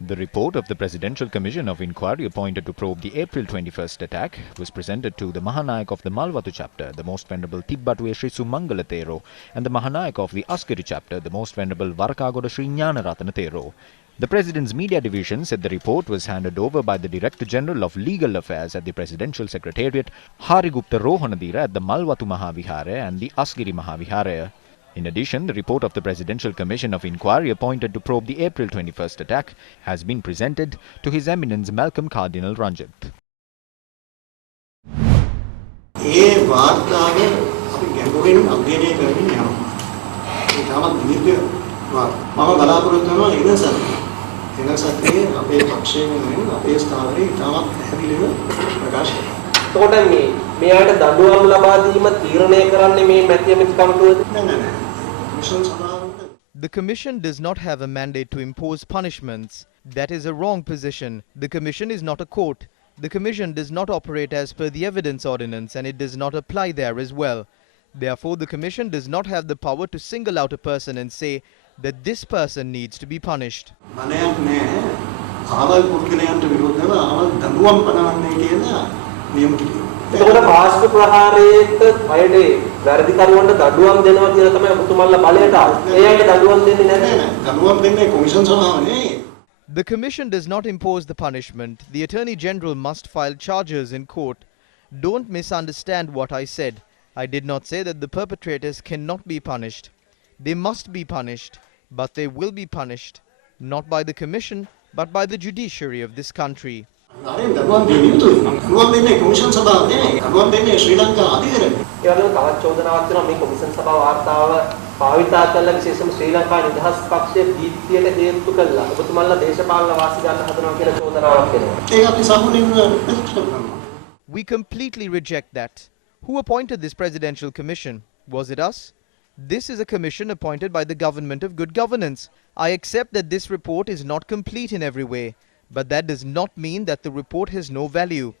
The report of the Presidential Commission of Inquiry appointed to probe the April 21st attack was presented to the Mahanayak of the Malwatu chapter, the Most Venerable Tibbatuwe Sri Sumangala Thero, and the Mahanayak of the Askari chapter, the Most Venerable Varakagoda Sri Gnanaratana Thero. The President's Media Division said the report was handed over by the Director General of Legal Affairs at the Presidential Secretariat, Harigupta Rohanadira at the Malwatu Mahavihara and the Asgiri Mahavihara. In addition, the report of the Presidential Commission of Inquiry appointed to probe the April 21st attack has been presented to His Eminence Malcolm Cardinal Ranjit. මෙයාට දඬුවම් ලබා දීම තීරණය කරන්නේ මේ මැතිය මිත් කමිටුවද? The Commission does not have a mandate to impose punishments. That is a wrong position. The Commission is not a court. The Commission does not operate as per the evidence ordinance and it does not apply there as well. Therefore, the Commission does not have the power to single out a person and say that this person needs to be punished. එතකොට පාස්කු ප්‍රහාරයේට අයනේ වැඩිකරුවන්ට දඬුවම් දෙනවා කියලා තමයි ඔබතුමාලා බලයට ආවේ. ඒ අයට දඬුවම් දෙන්නේ නැද්ද? දඬුවම් දෙන්නේ commission සභාවනේ. The Commission does not impose the punishment. The Attorney General must file charges in court. Don't misunderstand what I said. I did not say that the perpetrators cannot be punished. They must be punished, but they will be punished, not by the Commission, but by the judiciary of this country. We completely reject that. Who appointed this presidential commission? Was it us? This is a commission appointed by the government of good governance. I accept that this report is not complete in every way, but that does not mean that the report has no value.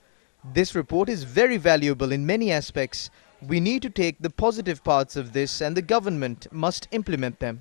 This report is very valuable in many aspects. We need to take the positive parts of this and the government must implement them.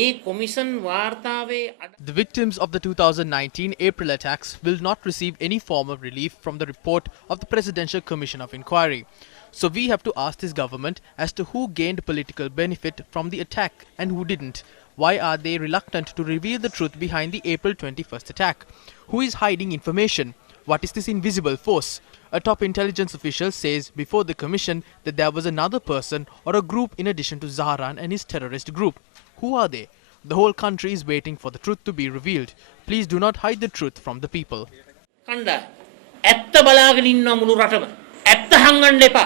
The victims of the 2019 April attacks will not receive any form of relief from the report of the Presidential Commission of Inquiry. So we have to ask this government as to who gained political benefit from the attack and who didn't. Why are they reluctant to reveal the truth behind the April 21st attack? Who is hiding information? What is this invisible force? A top intelligence official says before the commission that there was another person or a group in addition to Zahran and his terrorist group. Who are they? The whole country is waiting for the truth to be revealed. Please do not hide the truth from the people. ඇත්ත බලාගෙන ඉන්න මුළු රටම ඇත්ත හංගන්න එපා